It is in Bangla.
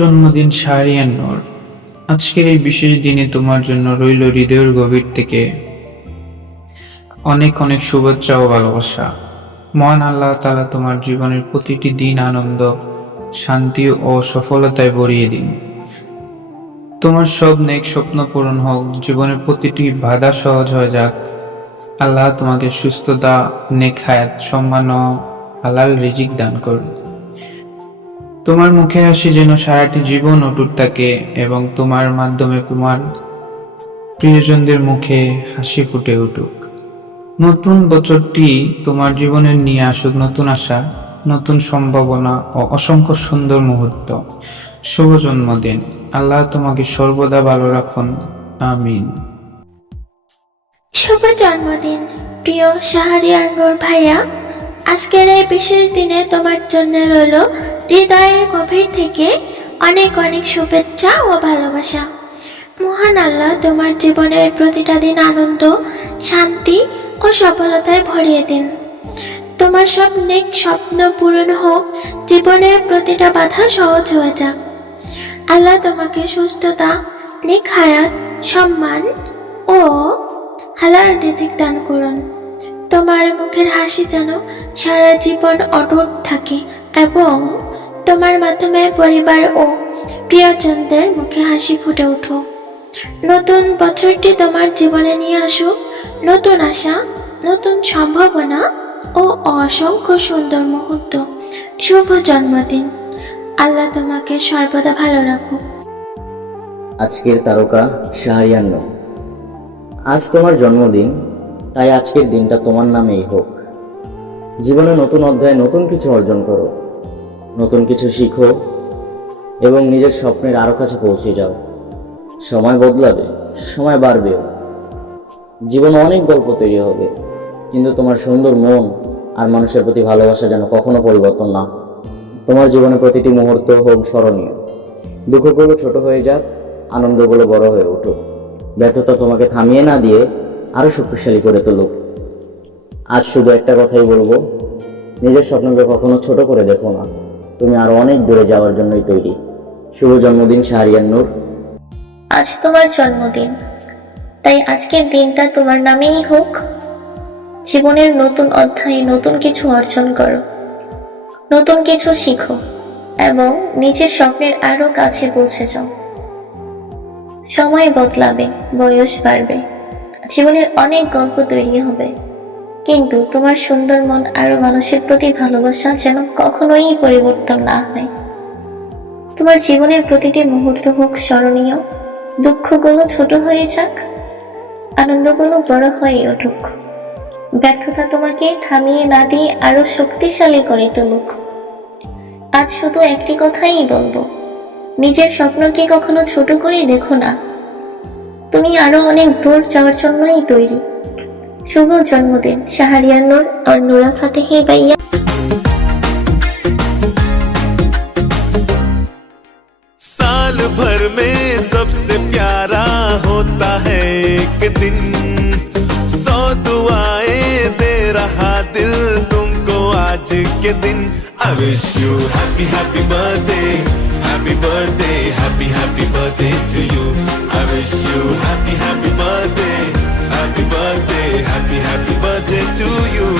জন্মদিন শাহরিয়ার নূর। আজকের এই বিশেষ দিনে তোমার জন্য রইল হৃদয়ের গভীর থেকে অনেক অনেক শুভেচ্ছা ও ভালোবাসা। মহান আল্লাহ তাআলা তোমার জীবনের প্রতিটি দিন আনন্দ, শান্তি ও সফলতায় ভরিয়ে দিন। তোমার সব নেক স্বপ্ন পূরণ হোক, জীবনের প্রতিটি বাধা সহজ হয়ে যাক। আল্লাহ তোমাকে সুস্থতা, নেক হায়াত, সম্মান ও হালাল রিজিক দান করুন। তোমার মুখের হাসি যেন সারাটি জীবন অটুট থাকে এবং তোমার মাধ্যমে তোমার প্রিয়জনদের মুখে হাসি ফুটে উঠুক। নতুন বছরটি তোমার জীবনে নিয়ে আসুক নতুন আশা, নতুন সম্ভাবনা ও অসংখ্য সুন্দর মুহূর্ত। শুভ জন্মদিন। আল্লাহ তোমাকে সর্বদা ভালো রাখুন। আমিন। শুভ জন্মদিন প্রিয় শাহরিয়ার নূর ভাইয়া। আজকের এই বিশেষ দিনে তোমার জন্য রইল হৃদয়ের গভীর থেকে অনেক অনেক শুভেচ্ছা ও ভালোবাসা। মহান আল্লাহ তোমার জীবনের প্রতিটা দিন আনন্দ, শান্তি ও সফলতায় ভরিয়ে দিন। তোমার সব নেক স্বপ্ন পূরণ হোক, জীবনের প্রতিটা বাধা সহজ হয়ে যাক। আল্লাহ তোমাকে সুস্থতা, নেক হায়াত, সম্মান ও হালাল রিজিক দান করুন। তোমার মুখের হাসি যেন সারা জীবন অটুট থাকে এবং তোমার মাধ্যমে পরিবার ও প্রিয়জনদের মুখে হাসি ফুটে উঠুক। নতুন বছরটি তোমার জীবনে নিয়ে আসুক নতুন আশা, নতুন সম্ভাবনা ও অসংখ্য সুন্দর মুহূর্ত। শুভ জন্মদিন। আল্লাহ তোমাকে সর্বদা ভালো রাখুক। আজকের তারকা শাহরিয়ার নূর, আজ তোমার জন্মদিন, তাই আজকের দিনটা তোমার নামেই হোক। জীবনে নতুন অধ্যায়ে নতুন কিছু অর্জন করো, নতুন কিছু শিখো এবং নিজের স্বপ্নের আরো কাছে পৌঁছে যাও। সময় বদলাবে, সময় বাড়বেও, জীবনে অনেক গল্প তৈরি হবে, কিন্তু তোমার সুন্দর মন আর মানুষের প্রতি ভালোবাসা যেন কখনো পরিবর্তন না। তোমার জীবনে প্রতিটি মুহূর্ত হোক স্মরণীয়। দুঃখগুলো ছোট হয়ে যাক, আনন্দগুলো বড় হয়ে উঠুক। ব্যর্থতা তোমাকে থামিয়ে না দিয়ে আরো শক্তিশালী করে তুলুক। আজ শুধু একটা কথাই বলবো, নিজের স্বপ্নকে কখনো ছোট করে দেখো না। তুমি আরো অনেক দূরে যাওয়ার জন্যই তৈরি। শুভ জন্মদিন শাহরিয়ার নূর। আজ তোমার জন্মদিন, তাই আজকের দিনটা তোমার নামেই হোক। জীবনের নতুন অধ্যায়ে নতুন কিছু অর্জন করো, নতুন কিছু শিখো এবং নিজের স্বপ্নের আরো কাছে পৌঁছে যাও। সময় বদলাবে, বয়স বাড়বে, জীবনের অনেক গল্প তৈরি হবে, কিন্তু তোমার সুন্দর মন আরো মানুষের প্রতি ভালোবাসা যেন কখনোই পরিবর্তন না হয়। তোমার জীবনের প্রতিটি মুহূর্ত হোক স্মরণীয়। দুঃখগুলো ছোট হয়ে যাক, আনন্দগুলো বড় হয়ে উঠুক। ব্যর্থতা তোমাকে থামিয়ে না দিয়ে আরো শক্তিশালী করে তুলুক। আজ শুধু একটি কথাই বলবো, নিজের স্বপ্নকে কখনো ছোট করে দেখো না। তুমি আরো অনেক দূর যাওয়ার জন্যই তৈরি। শুভ জন্মদিন শাহরিয়ার নূর और नूरा फतेही भैया। साल भर में सबसे प्यारा होता है एक दिन, 100 दुआएं दे रहा दिल तुमको आज के दिन। I wish you happy happy birthday, happy birthday, happy happy birthday to you. I wish you happy happy birthday, happy birthday, happy happy birthday to you.